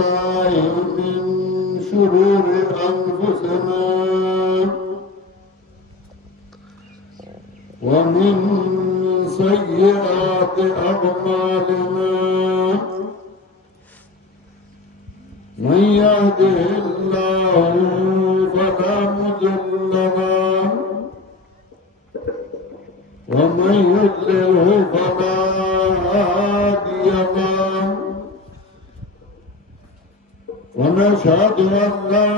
بالله من شرور أنفسنا ومن سيئات أعمالنا من يهده الله فلا مضل له ومن يضلله فلا هادي له ونشهد أن لا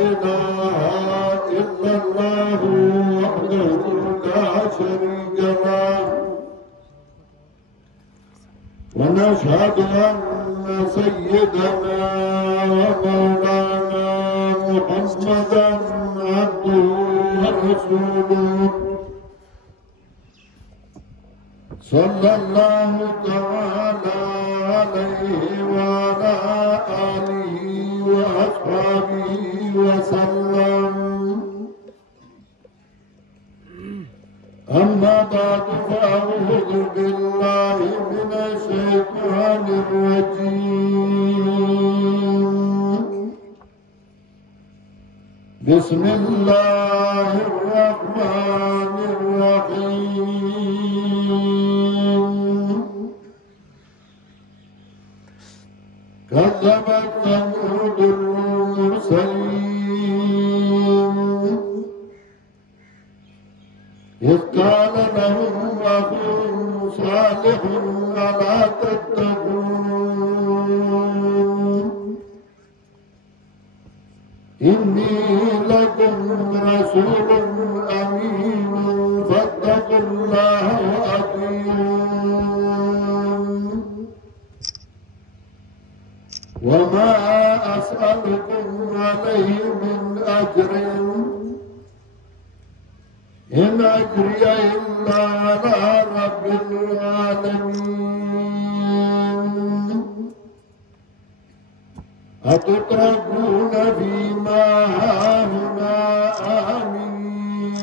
إله إلا الله وحده لا شريك له ونشهد أن سيدنا ومولانا محمدا عبده ورسوله صلى الله تعالى عليه وعلى آله وأصحابه وسلم أما بعد فأعوذ بالله من الشيطان الرجيم بسم الله الرحمن الرحيم كذبت ثمود المرسلين إذ قال لهم أخوهم صالح ألا تتقون إني لكم رسول أمين فاتقوا الله وأطيعون وما أسألكم عليه من أجر إن أجري إلا على رب العالمين أتتركون فيما هاهنا آمين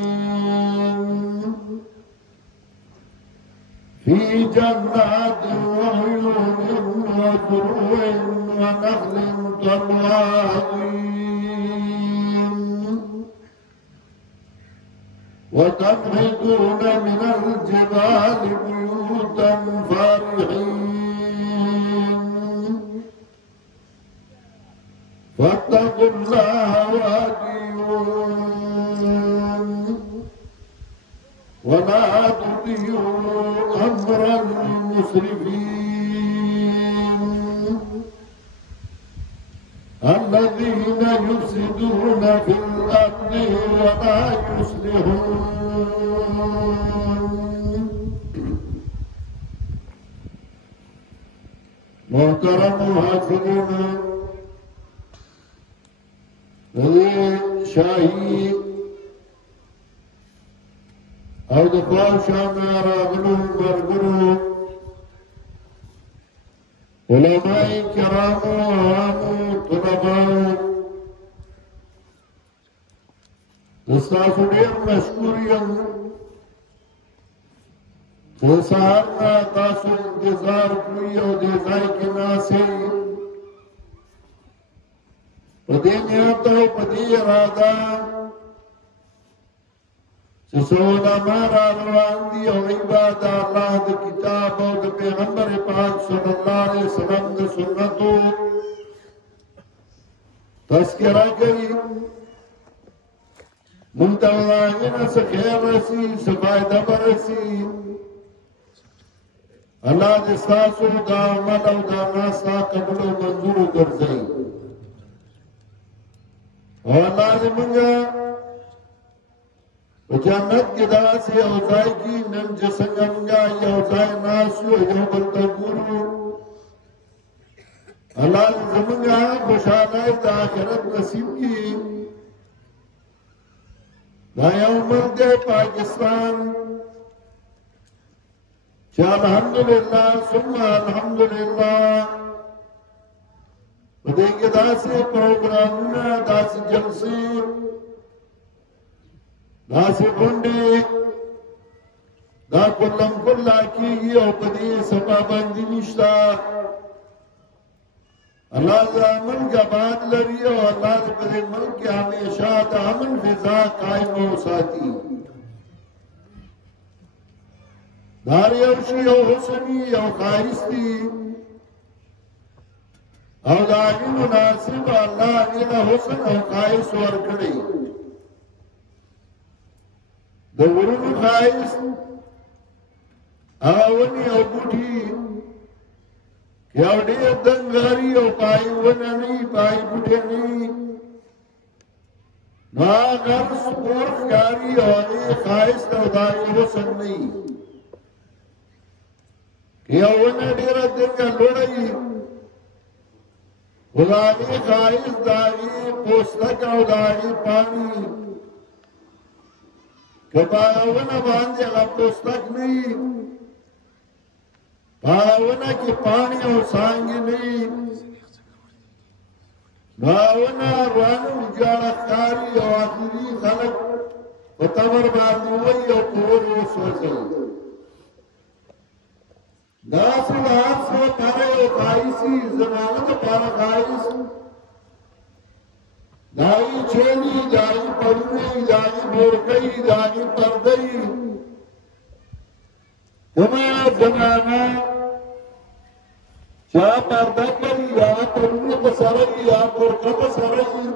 في جنات وعيون وزروع ونخل طلعين وتنحتون من الجبال بيوتا فارحين فاتقوا الله وأطيعون ولا تطيعوا أمر المسرفين الذين يفسدون في الأرض ولا يصلحون محترم حاضرین شاہی او د خواهشان راغلو مرګرو علماء کرامو عوامو طلباو استاسو ډیر مشکور یم چې سهار نه تاسو انتظار کوئ او دې ځای کې ناستئ په دې نیت او په دې اراده چې څو علما را روان دي او عباد الله د کتاب او د پیغمبر پاک صلی الله علیه وسلم د سنتو تذکرہ کوي مونږ ته وایي څه خیر راسي څه فایده برسي الله دې ستاسو د عمل او د ناسا قبول او منظور وګرځي او الله دې موږ په جنت کې داسې یو ځای کې نن چې څنګه موږ یو ځای ناست یو یو بل ته ګورو الله دې زموږ خوشحالۍ د آخرت نصیب کړي دا یو ملک دی پاکستان چې الحمدلله ثم الحمدلله په دې کې داسې پروګرامونه داسې جلسې داسې غونډې دا کلم کلا کېږي او په دې سبا باندې نشته اللہ دا امن کا بات لری اور اللہ دا پر ملک کے ہمیشہ دا امن فضا قائم و ساتھی داری اوشی او حسنی او خائستی او داغی مناسب اللہ اغینا حسن او خائس ورکڑی دا ورن خائس آونی او بوٹی یو ډیر دنګاری او پای ونه نه پای بوټه نه ما غر سپور ښکاری او نه خایست او دای حسن نه یو ونه ډیر دنګ لړای ولانی خایست دای پوستک او دای پانی کباونه باندې هغه پوستک نه باونا کی پانی او سانگی نئی باونا روانو جاڑا خاری او آخری خلق و تبر باندوئی او قول و سوزل داسی لحاظ و پارے او خائیسی زمانت پارا خائیس دائی چھیلی دائی پڑھنی دائی بورکئی دائی پردئی کما زنانا چاہ پردہ کری یا پرنے بسرئی یا پرکہ بسرئی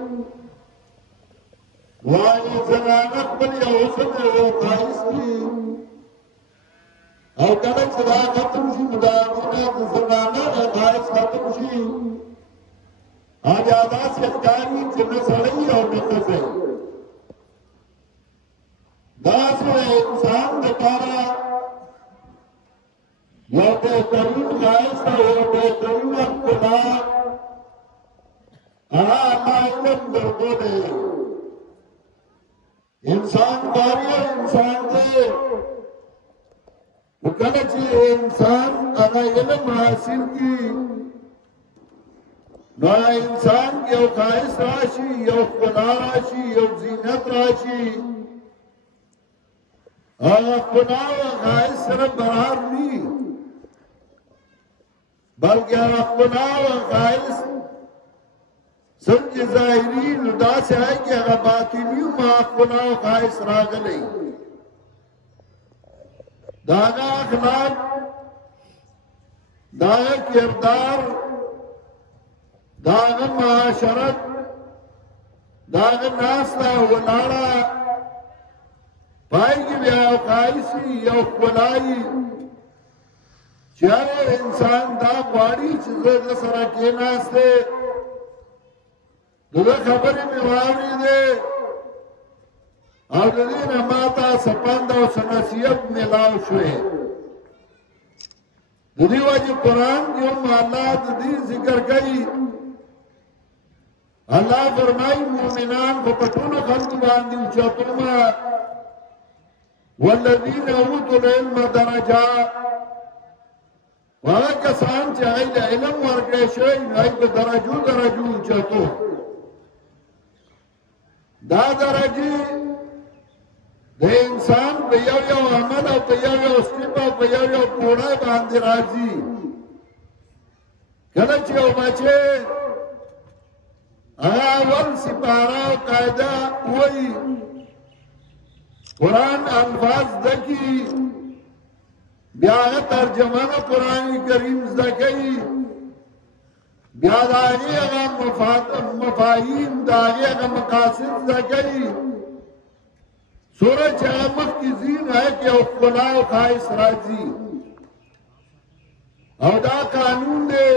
وانی زنانت بلی حسن او خائص کی او کلک صدا ختم شی مدامونہ زنانہ خائص ختم شی آج آدھا سے اختاری چنہ سڑئی اور نقص ہے داس میں انسان دپارا یو بہترین خائص ہے یو بہترین خدا اللہ علم درگو دے انسان باری انسان دے کلچی انسان انا علم حاصل کی نو انسان یو خائص راشی یو خدا راشی یو زینت راشی خدا و خائص صرف برار نہیں بلکہ خدا و خائص سمجھ ظاہری ندا سے آئے کہ اگر باطنیوں میں خدا و خائص راگ نہیں داغا اخلاق داغا کردار داغا معاشرت داغا ناسلہ ونارا پائی کی بیا خائصی یا خدائی چارے انسان دا باری چیزیں سرا کے ناستے دو خبری میواری دے اور دین ماتا سپاندہ و سنسیت ملاو شوئے دی وجہ قرآن کی اللہ دی ذکر گئی اللہ فرمائی مومنان کو پٹون خلق باندی چاہتوما والذین اوتوا العلم درجات وہاں کسان چاہیے علم ورکے شوئی نائی کو درجو چاہتو دا درجی دے انسان پیو یو عمل او پیو یو سٹیپا پیو یو پوڑا باندی راضی کلچ یو بچے اول سپارا و قائدہ ہوئی قرآن الفاظ دکی بیاغ ترجمان قرآن کریم زدکی بیاغ آگی اگا مفاہیم داگی اگا مقاصد زدکی سورج احمد کی زین ہے کہ خدا و خائص راضی او دا قانون دے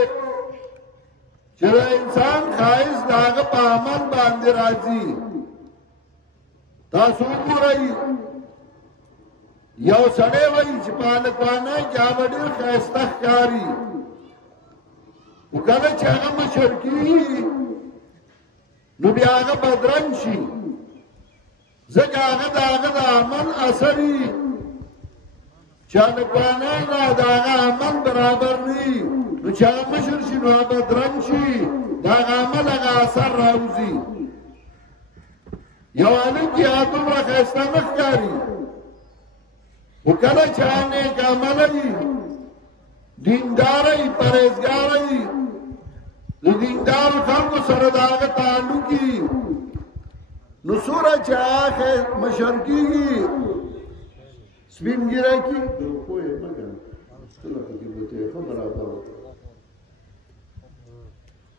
چرا انسان خائص داغ پا عمل باندے راضی تاسوکو رئی یو سڑے وئی چپالکوانا کیا بڑی خیستخ کاری وکانا چاگا مشرکی نو بیاغا بدرنگ شی زکا آغا دا عمل اثری چالکوانا نا دا آغا عمل برابر نی نو چاگا مشر شی نو بدرنگ شی دا آغا عمل آغا اثر راوزی یو علم کی آدم را خیستا مخکاری وکلا چاہنے کا عملی دینداری پریزگاری د دیندار خلکو سره د هغه تعلقي نو سوره چې هغه مشر کېږي سپین ګیری کې پوه یې مه کنه ټوله پکې بوتې ښه برابر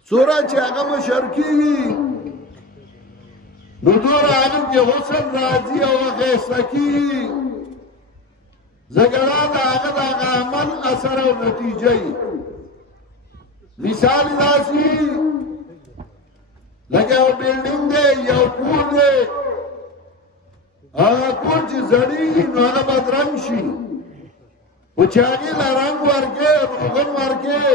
سوره چې هغه مشر کېږي نو دوره هغه کې حسن راځي او ښایسته کېږي زګړه د هغه د عمل اثر او نتیجه یې مثال داسي لکه یو بلډینګ دی یو کور دی هغه کور چې زړېږي نو هغه بدرنګ شي خو چې هغې له رنګ ورکړې روغن ورکړې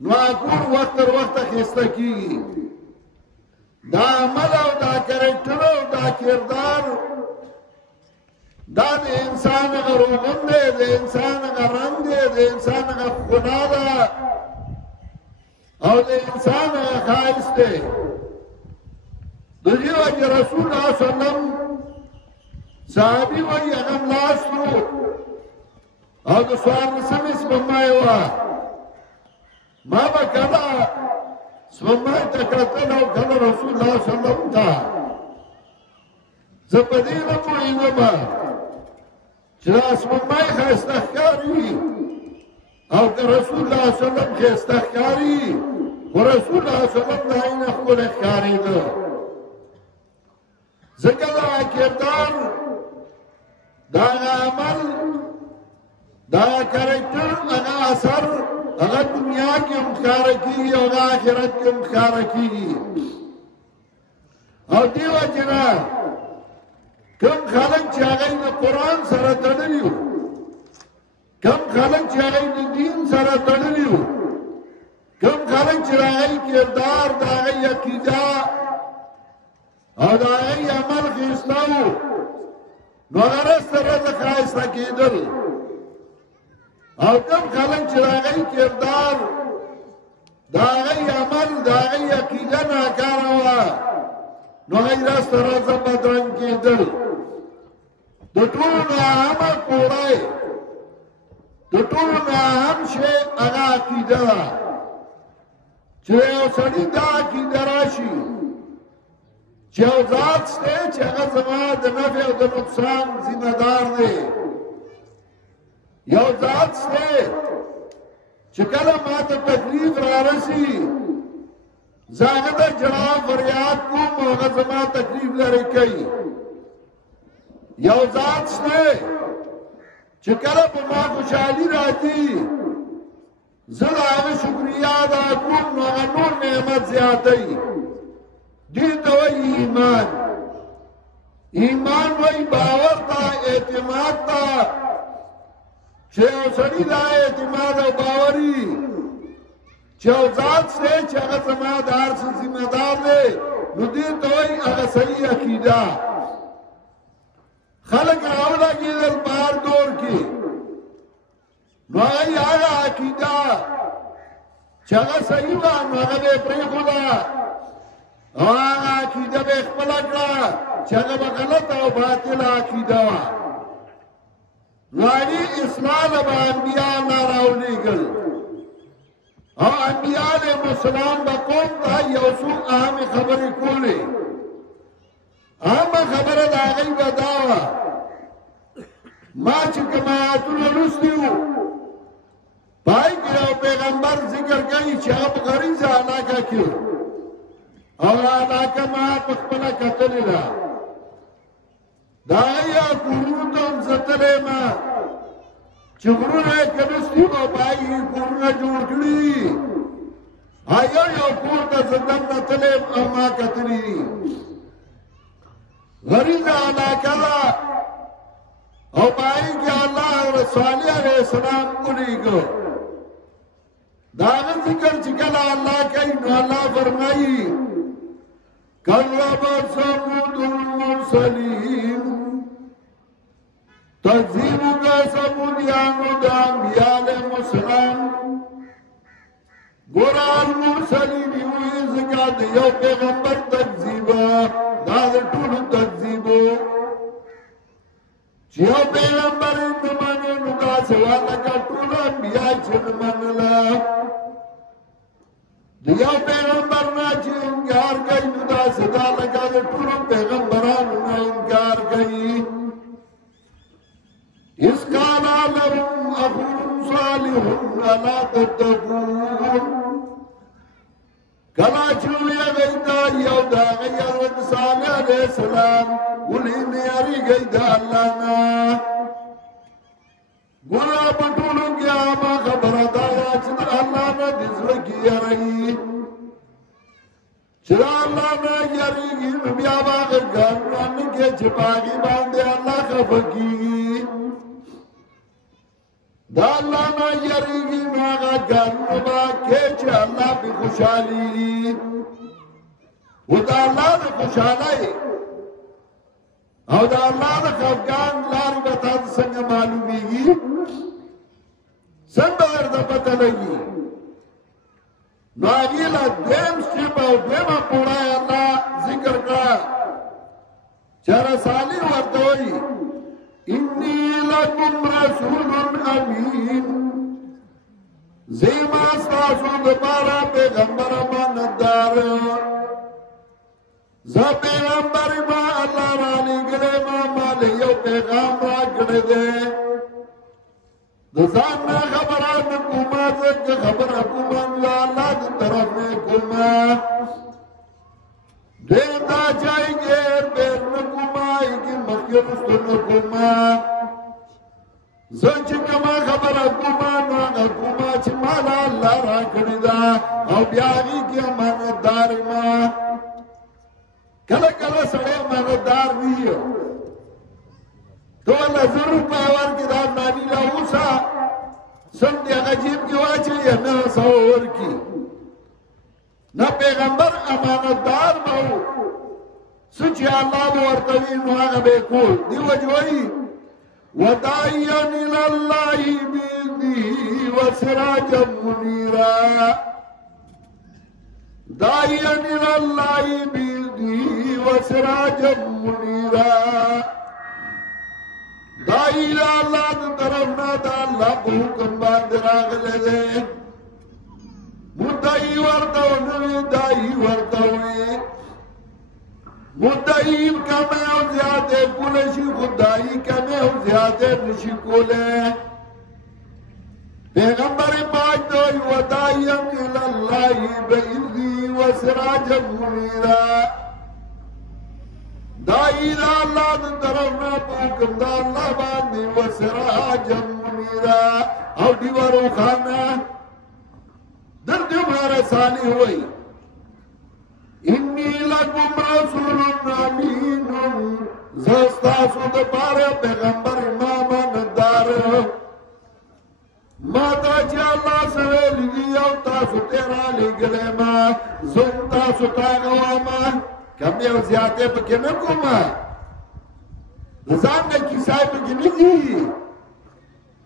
نو هغه کور وخت تر وخته ښایسته کېږي دا عمل او دا کرکټر او دا کردار دا د انسان هغه روغن دی د انسان هغه رنګ دی د انسان هغه ښکلا ده او د انسان هغه ښایست دی د دې وجې رسول الله صلی الله علیه وسلم صحابي وایي هغه ناست و او د څوارلسمې سپوږمۍ وه ما به کله سپوږمۍ ته کتل او کله رسول الله صلی الله علیه وسلم ته زه په دې نه پوهېږم چې دا سپوږمۍ ښایسته ښکاري او که رسول الله صلی الله علیه وسلم ښایسته ښکاري خو رسول الله صلی الله علیه وسلم د هغې نه ښکلی ښکارېده ځکه دا کردار دا عمل دا کرکټر هغه اثر هغه دنیا کې هم ښکاره کېږي او هغه آخرت کې هم ښکاره کېږي او دې وجې نه کم خلک چې هغوی د قرآن سره تړلي وو کم خلک چې هغوی د دین سره تړلي وو کم خلک چې د هغوی کردار د هغوی عقیده او د هغوی عمل ښایسته وو نو هغه ورځ تر ورځه ښایسته کېدل او کم خلک چې د هغوی کردار د هغوی عمل د هغوی عقیده ناکاره وه نو هغوی ورځ تر ورځه بدرنګ کېدل د ټولو نه اهمه کوړی د ټولو نه اهم شی هغه عقیده ده چې یو سړي دا عقیده راشي چې یو ذات شته چې هغه زما د نفع او د نقصان ذمه دار دی یو ذات شته چې کله ما ته تکلیف رارسي زه هغه ته ژړا فریاد کوم او هغه زما تکلیف لرې کوي یو ذات شته چې کله په ما خوشحالي راځي زه د هغه شکریا ادا کوم نو هغه نور نعمت زیاتوي دې ته وایي ایمان ایمان وایي باور ته اعتماد ته چې یو سړي دا اعتماد او باوري چې یو ذات شته چې هغه زما د هر څه ذمه دار دی نو دې ته وایي هغه صحیح عقیده خلق راولګېدل بهر دور کې نو هغوی هغه عقیده چې هغه صحیح وه نو هغه به یې پرېښوده او هغه عقیده به یې خپله کړه چې هغه به غلطه او باطله عقیده وه نو هغې اصلاح له به انبیا الله راولېږل او انبیا علیهم السلام به قوم ته یو څو اهمې خبرې کولې اهمه خبره د هغوی به دا وه ما چې کوم آیتونه لوستي وو په هغې کې یو پیغمبر ذکر کوي چې هغه په غریزه علاقه کې او علاقه ما په خپله کتلې ده د هغوی کورونو ته هم زه تللی ما چې غرونه یې کنستي وو په هغې کې کورونه جوړ کړي یو کور ته زه دننه تللی او ما کتلي دي غریزه علاقه ده او په هغې کې الله صالح علیه السلام ولیږه د هغه ذکر چې کله الله کوي نو الله فرمایي کذب ثمود المرسلین تکذیب کا ثمودیانو د انبیاء علیهم السلام ګوره المرسلین وایي ځکه د یو پیغمبر تکذیب دا د ټولو تکذیب چې یو پیغمبر یې نه منې نو داسې وه لکه ټول انبیا چې نه منله دیو پیغمبر نا چی انکار کئی ندا صدا لگا دے پورا پیغمبران نا انکار کئی اس کانا لهم اخون صالحون لا تتقون کلا چوی غیتا یودا غیر صالح علیہ السلام ولی نیاری غیتا اللہ نا گولا بطولو کیا ما خبر دایا چنا اللہ نا دزلکی یاری چنا اللہ نا یاری گی نبیا باغر گانوان کے چھپاگی باندے اللہ خفکی دا اللہ نا یاری گی ناغا گانوان کیچ اللہ بھی خوشحالی و دا اللہ نا خوشحالی او دا اللہ دا خفگان لاری بتا دا سنگ معلومی گی سنگ بغیر دا پتہ لگی نو آگیلا دویم سٹیپ او دویم پوڑای اللہ ذکر کرا چارا سالی وردوئی انی لکم رسول امین زیما ستاسو دپارا پیغمبر امانتدار زا پیغمبر ما اللہ رانی گلے ما مالی یو پیغام را گڑے دے دزان نا خبران کما زد خبر حکومان لا اللہ دی طرف میں کما دیتا چاہی گیر بیر نکما ایکی مخیرستو نکما زن چی کما خبر حکومان وانا کما چی مالا اللہ را کڑی دا او بیاغی کی امانتدار ما کلا کلا سڑے امانتدار دیو تو اللہ ضرور پاور کی دار نانی لاؤسا سن دیا غجیب کی واچے یا نا سور کی نا پیغمبر امانتدار مہو سچی اللہ بورتوی نواغ بے کول دیو جوئی وَدَعِيًا إِلَى اللَّهِ بِإِذْنِهِ وَسِرَاجًا مُنِيرًا دَاعِيًا إِلَى اللَّهِ بِإِذْنِهِ وَسِرَاجًا مُنِيرًا دائی اللہ دا طرفنا دا اللہ کو حکم باندھ راغلے دے مدعی ورطونوی دائی ورطوی مدعی کمیں او زیادے کولشی خدائی کمیں او زیادے نشی کولے پیغمبر پاک دوئی ودائیم الاللہ بإذنی وسراجا منیرا دائی دا اللہ دا طرفنا پاکم دا اللہ باندی وسراجا منیرا او دیوارو خانا در دیو مارا سالی ہوئی انی لکم رسول امین زستاسو دا پارا پیغمبر امام ندار ماتا چی اللہ سویلی دی او تاسو تیرا لگلے ما زن تاسو تاگواما کم یو زیادے پکی نکو ما نظام نے کسائی پکی نکی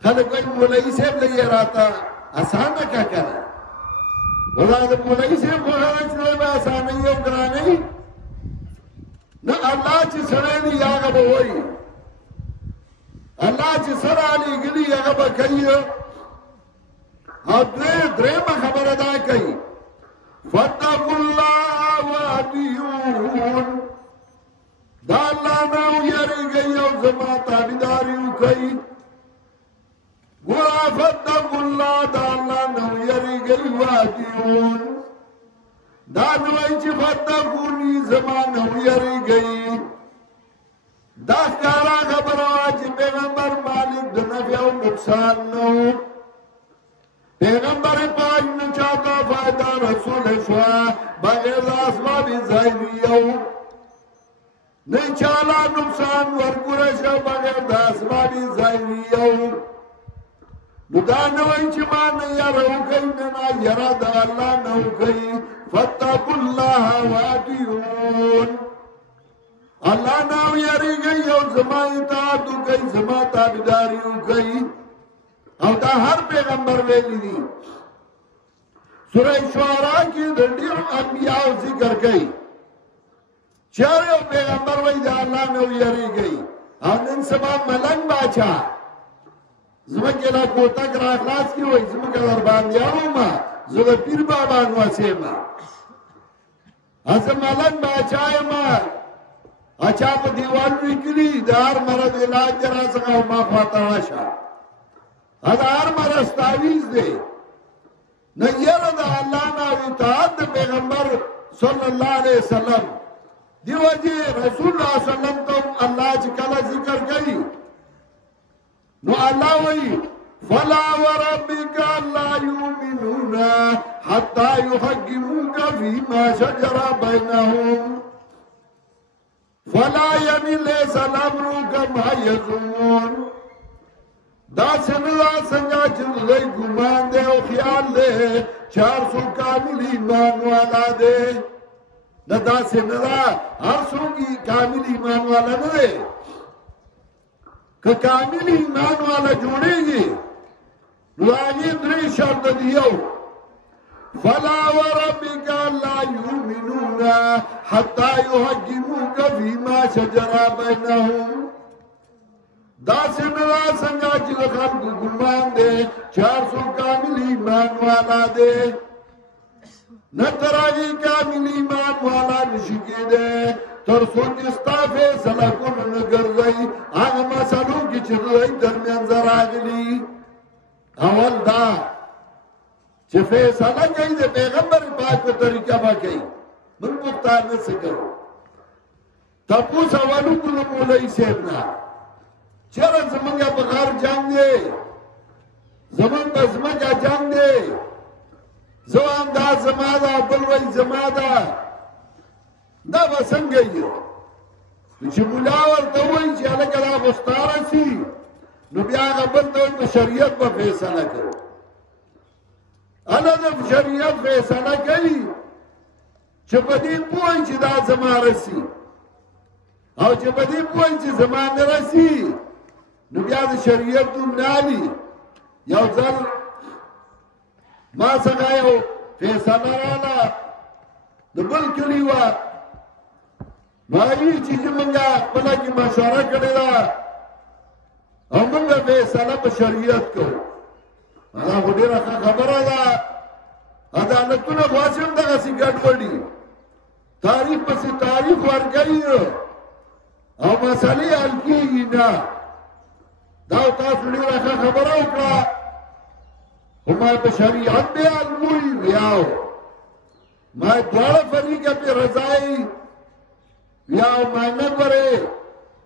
خلق کوئی مولائی سیب لگی راتا آسانا کیا کرا ولا دا مولائی سیب خورانا چلے با آسانا یو کرانی نا اللہ چی سرینی یاغا بوئی اللہ چی سرانی گلی یاغا با کئی اور دریم خبر ادا کئی فَاتَّقُوا اللَّهَ وَأَطِيعُونِ دا اللہ ناو یری گئی او زما تابداریو کئی گورا فَاتَّقُوا اللَّهَ دا اللہ ناو یری گئی وَأَطِيعُونِ دا نوائی چی فَاتَّقُونِی زما ناو یری گئی دا کارا خبر آجی پیغمبر مالک دنفع و نقصان نو پیغمبر پاک نے چاہتا فائدہ رسول شوا بغیر اسباب ظاہریو نہیں چالا نقصان ورگرشا بغیر اسباب ظاہریو ندانوئی چمان یرو کئی ننا یرد اللہ نو کئی فاتقوا اللہ واتیون اللہ ناو یری گئی او زمان اطاعتو کئی زمان تابداریو کئی او دا ہر پیغمبر ویلی دی سورہ شعراء کی دنڈیو انبیاء ذکر گئی چارے پیغمبر وی دا اللہ میں یری گئی او نن سبا ملنگ باچا زمکے لا کوتک را اخلاص کی وی زمکے در باندیانو ما زه د پیر بابا نوسی یم زه ملنګ باچا یم اچا په دیوال لیکلي د هر مرض علاج دی راڅخه او ما خواته راشه د هر مرض تعویض دی نه یره د الله نه او اطاعت د پیغمبر صلی الله علیه وسلم دی وجه رسول الله صلی الله علیه وسلم ته الله چې کله ذکر کوي نو الله وایي فلا وربك لا يؤمنون حتى يحكموك فيما شجر بينهم فلا يمل ليس الامر كما يظنون دا سنلا څنګه چې لوی ګمان دی او خیال دی 400 کامل ایمان والا دی دا سنلا هر څوک کامل ایمان والا نه دی که کامل ایمان والا جوړیږي نو هغه درې شرط دیو فلا وربك لا يؤمنون حتى يحكموك فيما شجر بينهم دا سنلا څنګه چې خلکو ګمان دی 400 کامل ایمان والا دی نه ترغی کامل ایمان والا نشي کېده تر څو چې ستا فیصله کول نه ګرځي هغه مسلو کې چې دوی درمیان راغلي اول دا چې فیصله کوي د پیغمبر پاک په طریقه باندې کوي موږ مختار نه سکرو تاسو اولو کوم مولوی صاحب نه چیرې زمونږه په غار جنگ دی زمون په زمکه جنگ دی زوان دا زماده بل وای زماده دا وسنګ یو چې مولا ورته وای چې هغه لا مستاره شي نو بیا هغه بل د شریعت په فیصله کوي انا د شریعت فیصله کوي چې په دې پوه چې دا زماره شي او چې په دې پوه چې زمانه راشي نو بیا د شریعت نالي یو ځل ما څنګه یو فیصله رااله د بل کلی و مایي چې موږ خپل کې مشوره کړې ده او موږ فیصله په شریعت کوو دا ډیره خبره ده عدالتونه واسم دغه سي ګډوډي تاریخ پسې تاریخ ورګي او مسالې حل کیږي نه دا تاسو ډیره خبره وکړه ما په شریعت به علموي ویاو ما دواړه فریقه په رضای ویاو ما نه غره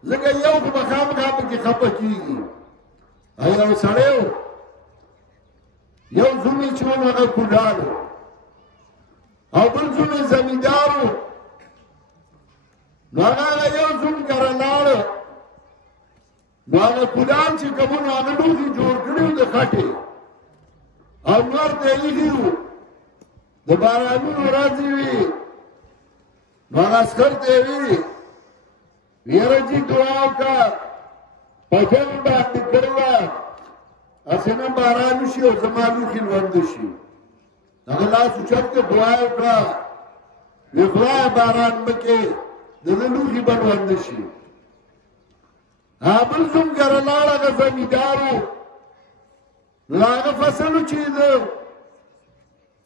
زګه یو په خامخا کې خپه کیږي ایو سړیو یو زمي چې هغه کډالو او بل زمي زمیندارو نو هغه یو زم کرلاړ نو هغه کډال چې کومو هغه دوی جوړ کړو د خټه او نور ته یېږي د بارانونو راځي وي نو اسکر ته وي ویرجی دعا وکا پجن باندې کړوا اسنه باران شي او زمالو خلوند شي هغه لاس چت دعا وکړه ویخلا باران مکه دغه لوخي بند شي هابل زم ګرلاړه زمیدارو لاغه فصلو چې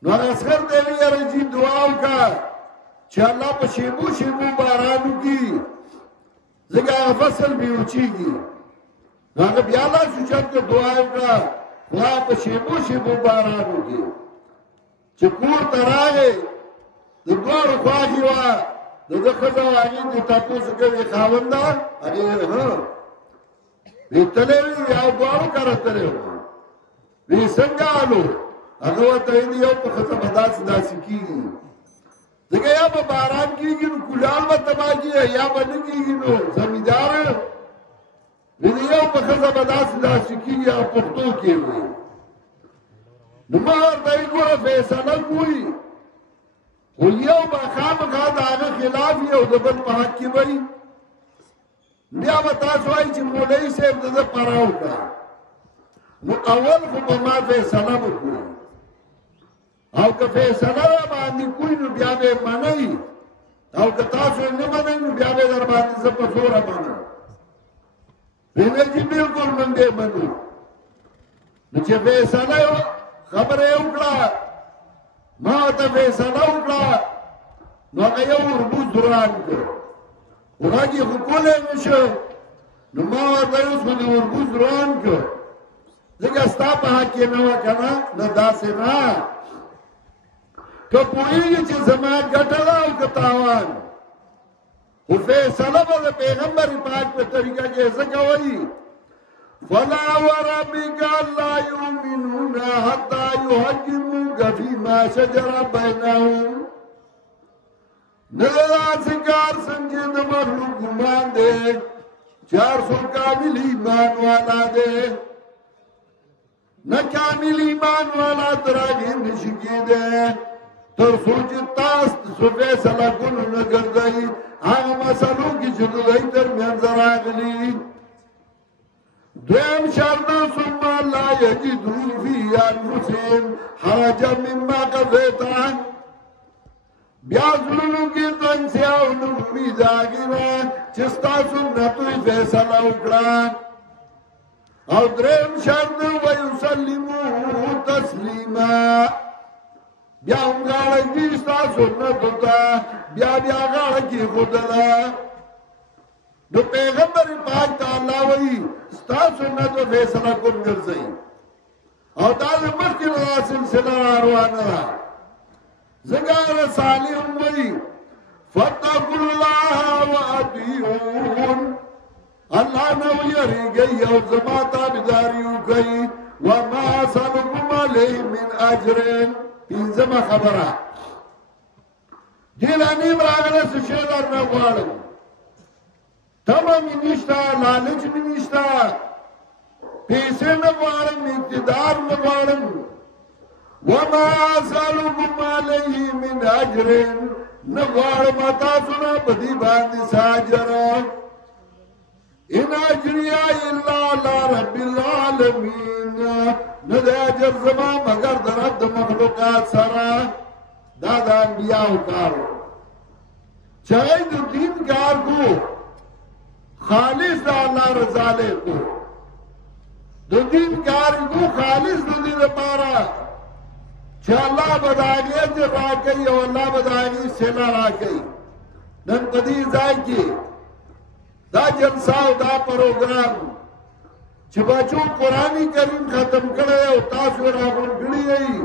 نو اسخر دی ویرجی دعا وکا چې الله په شیبو شیبو بارانو کی زګا فصل به وچیږي هغه بیا الله سوچت دعا وکړه لا په شیبو شیبو بارانو کی چې کور تراغه د دوړو خواږي وا دغه خزا واغې د تاسو کوي خاوندا هغه ها ویتلې یو دوړو کرتلې وی څنګه آلو هغه ته یو په خزا بداس داسې کیږي دغه یا په باران کېږي نو کولال به تباه کېږي یا به نه کېږي نو زمیندار یو په ښځه به داسې کېږي او پښتو کې وي نو ما ورته ویل ګوره فیصله کوي خو یو به خامخا د هغه خلاف وي او د بل په حق کې وي بیا به تاسو وایي چې مولوي صاحب د ده پراو کړه نو اول خو به ما فیصله وکړو او که فیصله را باندې کوئی نو بیا به منئ او که تاسو نه منئ نو بیا به در باندې زه په زوره منم ویل چې بالکل من دې منو نو چې فیصله خبره وکړه ما ورته فیصله وکړه نو هغه یو وربوز روان کړ غږ یې خو کولی نه شو نو ما ورته اوس خو د وربوز روان کړ ځکه ستا په حق کې نه وه که نه نه داسې نه که پوهېږي چې زما ګټه ده او که تاوان خو فیصله به د پیغمبر پاک په طریقه کې ځکه وایي فلا وربك لا يؤمنون حتى يحكموك فيما شجر بينهم نظر سنگار سنجے د مخلوق گمان دے 400 کامل ایمان والا دے نہ کامل ایمان والا تراغی نشکی دے تر سوچ تاست سو فیصلہ کن نہ گردائی آغا مسئلوں کی جدائی درمیان زراغلی دویم شرنا ثم لا یجدو فی انفسهم حرجا مما قضیتا بیا ظلموں کی تنگ سیاو نمی داگینا چستا سنتوی فیصلہ اکڑا او دریم شرنا ویسلمو تسلیما بیا انگارک دیستا سنتو تا بیا غارکی خودلا نو پیغمبر پاک تا اللہ وی ستا سنت و فیصلہ کن گرزئی او دال مخی را سلسلہ آروانا را زگار صالح وی فتقوا اللہ و اطیعون اللہ نو یری گئی او زماتا بداریو گئی وما سلکم علیہ من اجرین پینزم خبرہ دیلانیم راگلس شیدر نگوارم تمہ می نشتا لالچ می نشتا پیسے نگوارم اقتدار نگوارم وما اسألكم علیہ من اجر نگوارم اتاسنا بدی باندی ساجر ان اجری الا علی رب العالمین ند اجر زمان مگر درد مخلوقات سرا دادا انبیاء کارو چاہے جو دین کار کو خالص دا اللہ رضا لے کو دو دین کاری کو خالص دو دین پارا چھے اللہ بداگی اجر را کئی او اللہ بداگی سینا را کئی نن قدیر زائی کی دا جلساو دا پروگرام چھے بچو قرآنی کریم ختم کرے او تاسو را گنگڑی گئی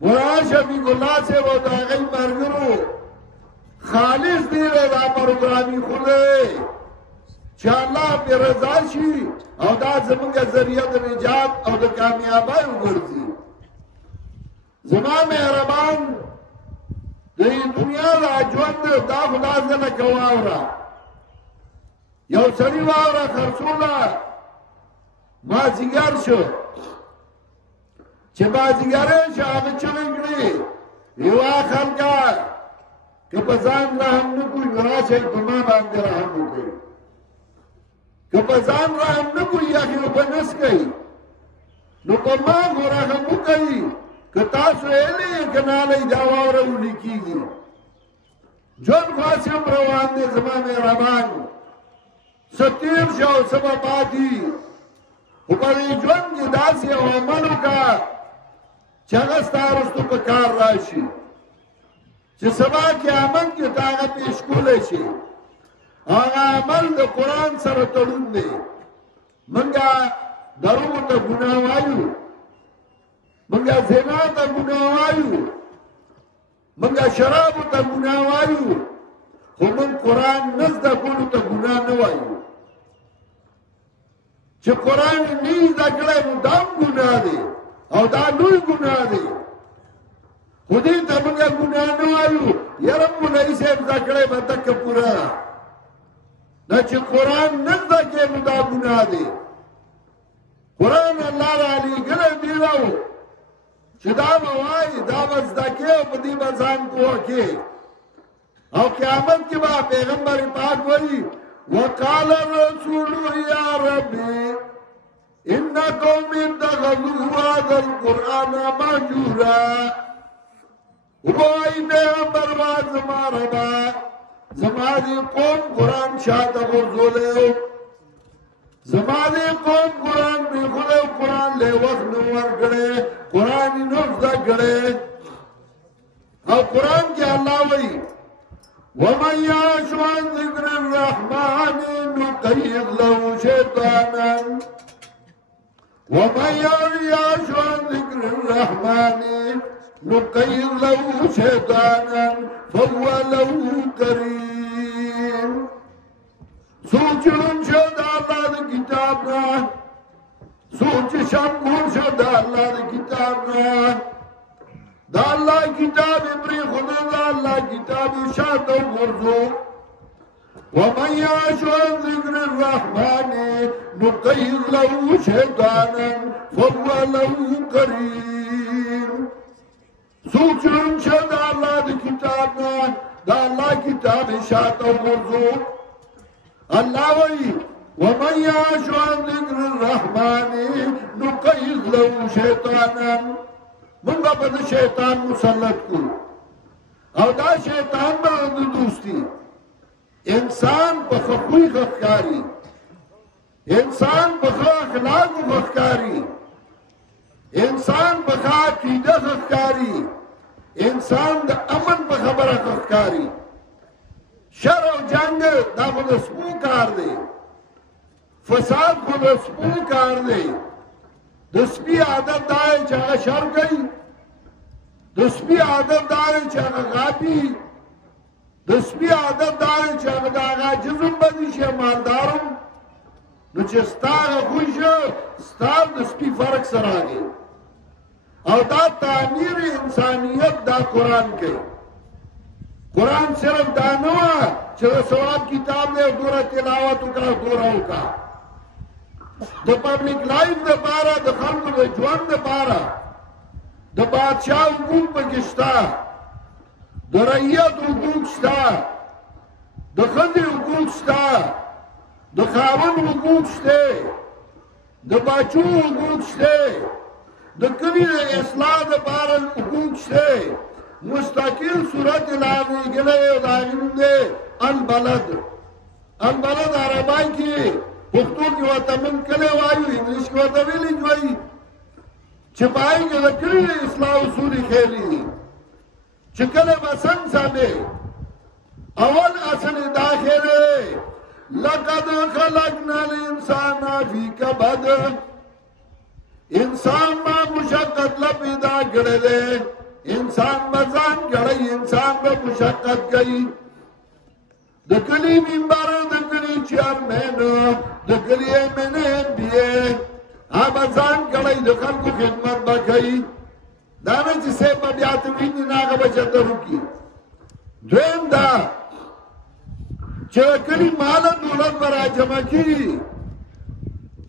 مران شفیق اللہ سے وہ دا غی مرگرو خالص دیرے دا پروگرامی خودے چه اللہ پی رضا شی او دا زمانگا ذریعہ دا نجات او دا کامیابائی اگرزی زمان مہربان دا یہ دنیا دا جوند دا خدا زنک واورا یو سری واورا خرسولا مازیگر شو چه مازیگره شاگه چلنگلی ایوا خلقا که بزان رحم نکوی مراشای پما باندی رحم نکوی که بزان رحم نکوی یاکی نو پنس کئی نو پما گو رحم نکوی که تاسو ایلی کنالی داواو رولی کی گی جون خواستیم روان دے زمان ربان ستیر شاو سبا پاتی اوپری جون کی داسی او عملو کا چغستارستو پکار راشی چه سبا قیامت کی طاقت اشکوله شي آغا عمل دا قرآن سر تڑون دے منگا درو تا گناہ وایو منگا زنا تا گناہ وایو منگا شراب تا گناہ وایو خو من قرآن نزد کولو تا گناہ نوایو چه قرآن نیز دا کڑای مدام گناہ دے او دا لوی گناہ دے خودی تا منگا گناہ نوایو یرم ملائی سیب دا کڑای بتک پورا نا چه قرآن نزده که مدا گناه ده قرآن اللہ را علی گره دیلو چه دا موائی دا بزده که و پدی بزان کوه که او قیامت که با پیغمبر پاک وی وقال الرسول یا ربی ان قوم اتخذوا هذا القرآن مهجورا وای پیغمبر واز ماربا زمانی قوم قرآن شاہتا غرزولے زمانی قوم قرآن بی خلے قرآن لے وقت نور کرے قرآن نفذہ کرے او قرآن کی اللہ وی وَمَنْ يَعْشُ عَنْ ذِكْرِ الرَّحْمَنِ نُقَيِّضْ لَهُ شَيْطَانًا وَمَنْ يَعْشُ عَنْ ذِكْرِ الرَّحْمَنِ نُقَيِّضْ لَهُ شَيْطَانًا فَهُوَ لَهُ قَرِينٌ سوچن شد اللہ دی کتابنا سوچ شمگون شد اللہ دی کتابنا دا اللہ کتاب ابری خدا دا اللہ کتاب شاد و مرزو وَمَنْ يَعْشُ عَنْ ذِكْرِ الرَّحْمَنِ نُقَيِّضْ لَهُ شَيْطَانًا فَهُوَ لَهُ قَرِينٌ سوچن شد اللہ دی کتابنا دا اللہ کتاب شاد و مرزو اللہ وی وَمَنْ يَعْشُ عَنْ ذِكْرِ الرَّحْمَنِ نُقَيِّضْ لَهُ شَيْطَانًا منگا پا دا شیطان مسلط کو او دا شیطان با اندو دوستی انسان پا خخوی خخکاری انسان پا خواہ اخلاق خخکاری انسان پا خواہ عقیدہ خخکاری انسان دا امن پا خبر خخکاری شر و جنگ دا خود اسپو کار دے فساد خود اسپو کار دے دسپی عادت دائے چاہا شر گئی دسپی عادت دائے چاہا غابی دسپی عادت دائے چاہا داغا جزم بدی شا مالدارم نو چه ستاغ خوش ستاغ دسپی فرق سراغی او دا تعمیر انسانیت دا قرآن کے قرآن صرف دانوا چرا ثواب کتاب دے دورا تلاوتو کا دورا کا دا پبلک لائف دا پارا دا خلق دا جوان دا پارا دا بادشاہ حقوق پکشتا دا رعیت حقوق شتا دا خند حقوق شتا دا خاون حقوق شتے دا باچو حقوق شتے دا کلی دا اصلاح دا پارا حقوق شتے مستقل صورت لاغی گلے دا غنم دے البلد البلد عربائی کی پختو کی واتا من کلے وایو انگلیش کی واتا ویلیج وائی چپائی کے لکلی اصلاح اصولی خیلی چکلے بسنگ سامے اول اصل داخلے لقد خلقنا الانسان فی کبد انسان ما مشقت لپیدا گڑے دے انسان مزان گڑی انسان با مشقت گئی دکلی منبر دکلی چیرمین دکلی MNN بیئے آبازان کڑی دخل کو خدمت بکئی دانا جسے مبیاتوینی ناغا بچت روکی دویم دا چرکلی مالا دولت برا جمع کی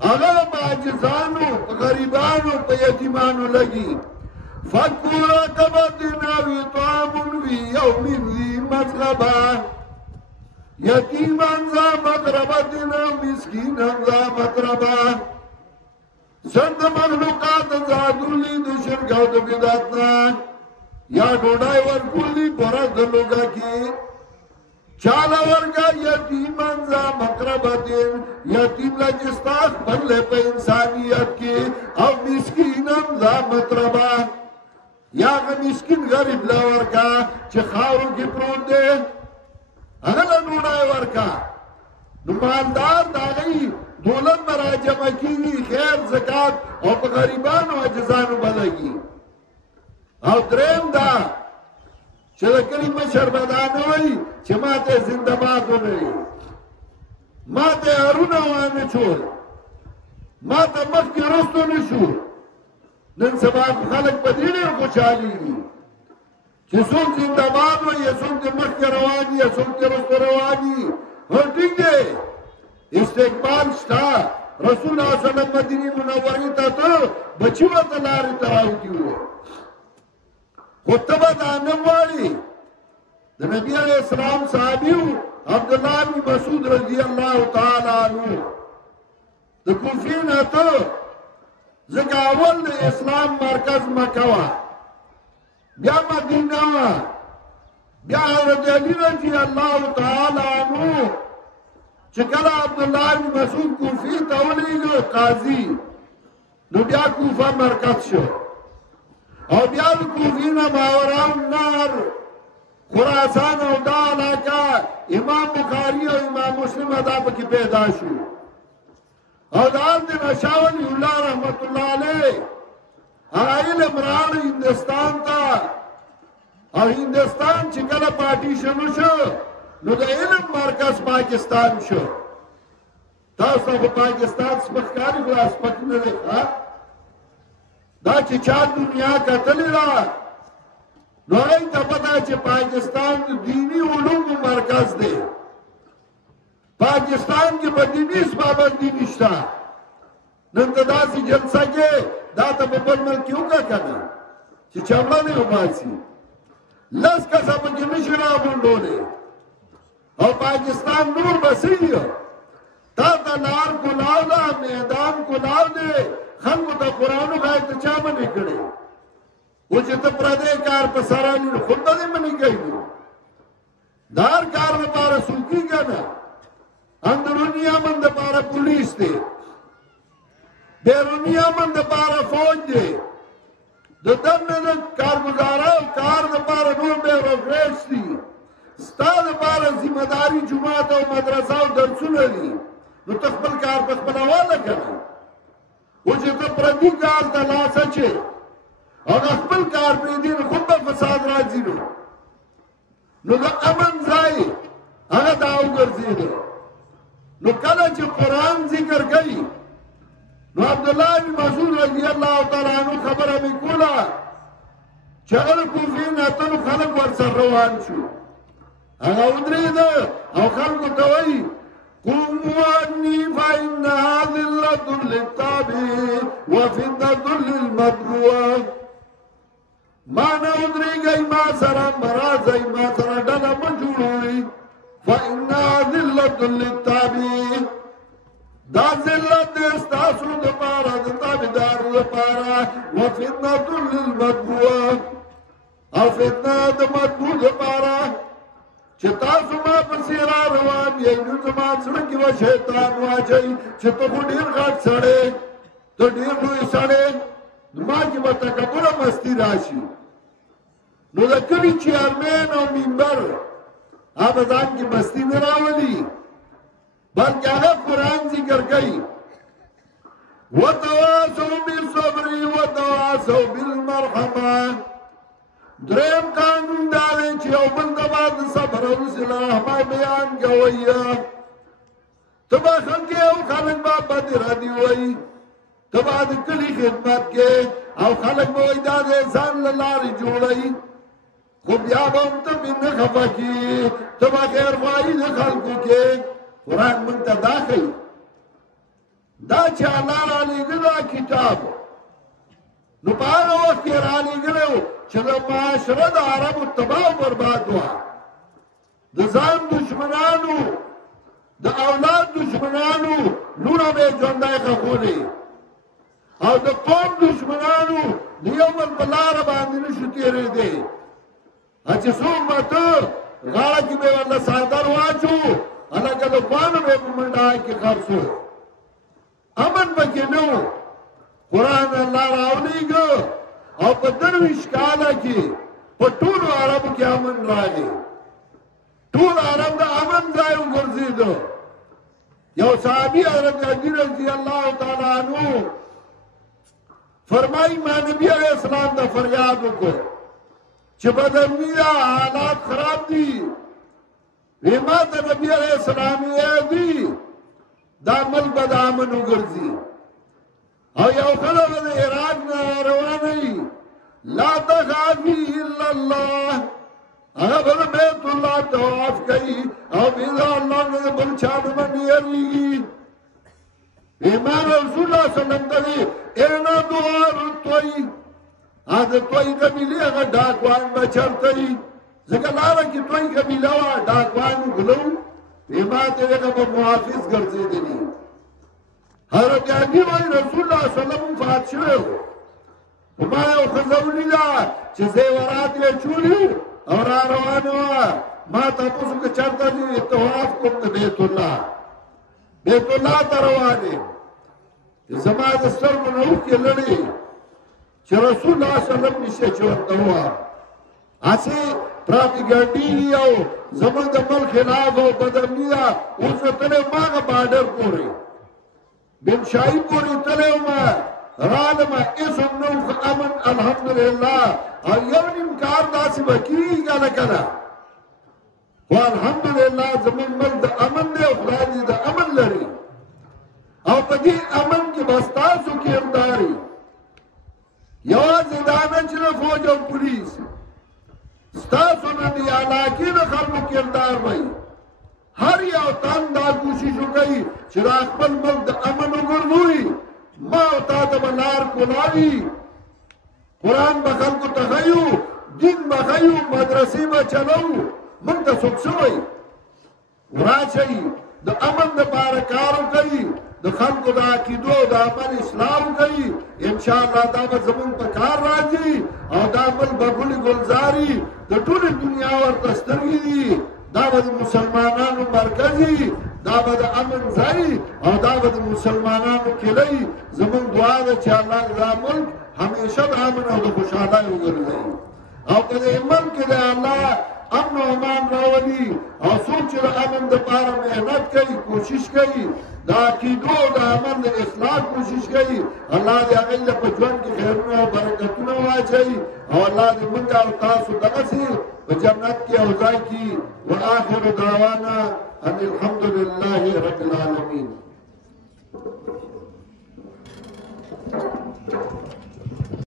اگر باجزانو غریبانو پا یتیمانو لگی فَكُّ رَقَبَةٍ أَوْ إِطْعَامٌ فِي يَوْمٍ ذِي مَسْغَبَةٍ یتیماً ذا مقربة أو مسکینا ذا مقربة سند مخلوقات ذا دولی دو شرک او دو بدعتنا یا ڈوڑائی ورکولی برد لوگا کی چالا ورگا یتیماً ذا مقربة یتیم لجستاخ بلے پہ انسانیت کی او مسکینا ذا مقربة یا مسکین غریب لورکا چه خاورو کی پرون دے اغلا نوڑای ورکا نماندار داغی دولت برا جمع کی خیر زکاة او پا غریبان و عجزانو بلگی او درم دا چه دا کلی مشر بدانوی چه ما تے زندباد ونوی ما تے ارونوانو چول ما تے مخی رستو نشو نن سبا خلق بدینے خوشحالی چه سوک زندباد و یا سوک مخی روانی یا سوک رستو روانی اور ٹھیک دے استقبال شتا رسول اللہ صلی اللہ علیہ وسلم مدینی منوری تا تو بچیوہ تلاری تراؤتی ہوئے خطبہ دانم والی دا نبی علیہ السلام صحابیو عبداللہ بن مسعود رضی اللہ تعالی عنہ دا کوفین تو زکا اول دا اسلام مرکز مکوہ بیا مدینہ بیا حضرت علی رضی اللہ تعالی عنہ چکل عبداللہ بن مسعود کوفی تولی گو قاضی نو بیا کوفہ مرکز شو او بیا د کوفې نه ماورا النهر خراسان او دا علاقه امام بخاري او امام مسلم دا پکې پیدا شو او دا د شاه ولی الله رحمت الله علیه علم راړ هندستان ته او هندستان چې کله پارټیشن شو نو د علم مرکز پاکستان شو تاسو په پاکستان سپکاري خلاص پک نه ده دا چې چا دنیا کتلې را نو ای ته پتا چې پاکستان د دینی علومو مرکز دی پاکستان کې په دیني پابندي نشته نن ته داسې جلسه کې دا ته په بل ملک کې وکړه کنه چې چمړه نه وباسي لس کسه پکې نشي راغونډولی او پاکستان نور بسي تا ته لار کلاو ده میدان کلاو دی خلکو ته قرآن وښایي ته چا منې کړی و چې ته پردی کار په سراني نو خود ته دې منې کوي د هر کار لپاره څوک کېږه نه اندروني امن دپاره پولیس دی بیرونی امن دپاره فوج دی د دننه د کارګزاره او کار دپاره نور بیروکریټس دي ستا دپاره ذمه داري جومات او مدرسه او درسونه دي نو ته خپل کار په خپله واله کوې و چې ته پردي کار ته لاس اچې او د خپل کار پرېږدي نو خود به فساد راځي نو د امن ځای هغه دا وګرځېده نو کله چې قرآن ذکر کوي نو عبدالله بن مسعود رضی الله تعالی عنہ خبره مې کوله چې هغه کوفې نه اتلو خلک ورسره روان شو هغه ودرېده او خلکو ته وایي قوموا عني فإنها ذلة للتابع وفتنة للمتبوع ما نه ودرېږئ ما سره مرازئ ما سره ډله مه جوړوئ فإنها ذلة للتابع دا ذلت دی ستاسو دپاره د تابعدارو دپاره وفتنة للمتبوع او فتنه د متبوع دپاره چې تاسو ما پسې را روان یې نو زما زړه کې به شیطان واچوي چې ته خو ډېر غټ سړی ته ډېر لوی سړی ما کې به تکبره مستي راشي نو د کلي چیرمن او ممبر هغه ځان کې مستي نه راولي بلکې هغه قرآن ذکر کوي وتواصوا بالصبر وتواصوا بالمرحمه دریم قانون دا دی چې یو بل ته باید صبر او حوصله رحمه بیان کوئ ته به خلک او خلک به بدې ردې وایي ته به د کلي خدمت کې او خلک به وایي دا د ځان له لارې جوړوي خو بیا به هم ته پرې نه خفه کېږي ته به خیرخواهي د خلکو کې قرآن موږ ته دا ښیي دا چې الله رالېږلی کتاب نو په هغه وخت کې رالېږلی و چې د معاشره د عربو تباه و برباد وه د ځان دشمنانو د اولاد دشمنانو لوڼه به یې ژوندی ښخولې او د قوم دشمنانو د یو بل په لاره باندې نه شو تېرېدی چې څوک به ته غاړه کې به یې ورله څادر واچو هلکه د خوانو به یې په منډه کې خرڅو امن پکې نه و قرآن الله راولېږه او په 23 کاله کې په ټولو عربو کې امن راغی ټول عرب د امن ځای وګرځېده یو صحابي حضرت علي رضی الله تعالی عنہ فرمایي ما نبي علیہ السلام ته فریاد وکړ چې بدرني دا حالات خراب دي وی ما ته نبي علیہ السلام یې دي دا ملک به د امن وګرځي او یو کله به د عراق نه روانوي لا تخافي الا الله هغه به بیت الله طواف کوي او بیا الله نه بل چا نه باندې یریږي ایمان رسول الله صلی الله علیه وسلم انا دوار توي هغه توي قبيله هغه ډاکوان بچرته ځکه لاره کې توي قبيله وا ډاکوان غلو ایمان ته هغه په محافظ ګرځېدلی حضرت علی وای رسول الله صلی الله علیه وسلم فات شو وما یو خزونی دا چې زیورات یې چولی او را روانه وه ما تاسو که چرته دي طواف کوم د بیت الله ته روان یم زما د سترګو نه اوښکې لړې چې رسول الله صلی الله علیه وسلم نشته چې ورته ووایه هسې پراپیګنډي او زمونږ د ملک خلاف او بدامني ده اوس زه تللی وم هغه باډر پورې بنشاهي پورې تللی وم رالمه هېڅ هم نه و امن الحمدلله او یو نیم کار داسې به کېږي کله کله خو الحمدلله زمونږ ملک د امن دی او خدای دې د امن لري او په دې امن کې به ستاسو کردار وي یوازې دا نه چې د فوج او پولیس ستاسو نه د علاقې د خلکو کردار وي هر یو تن دا کوشش وکړي چې دا خپل ملک د امن وګرځوي ما او تا ته به لار کولاوي قرآن به خلکو ته ښیو دین به ښیو مدرسې به چلو موږ ته څوک څه وایي راشئ د امن دپاره کار وکړئ د خلکو د عقیدو د عمل اصلاح وکړئ انشاءالله دا به زمونږ په کار راځي او دا عمل به ګلې ګلزاري د ټولې دنیا ورته سترګې دي دا به د مسلمانانو مرکز وي دا به د امن ځای او دا به د مسلمانانو کلی زمونږ دعا ده چې الله دا ملک همیشه د امن او د خوشحالۍ وګرځوي او که د ملک کې د الله امن و امان راولي او څوک چې د امن دپاره محنت کوي کوشش کوي د عقیدو او د عمل د اصلاح کوشش کوي الله دې هغوی له په ژوند کې خیرونه او برکتونه واچوي او الله دې موږ او تاسو دغسې په جنت کې او ځای کې وآخر دعوانا ان الحمد لله رب العالمين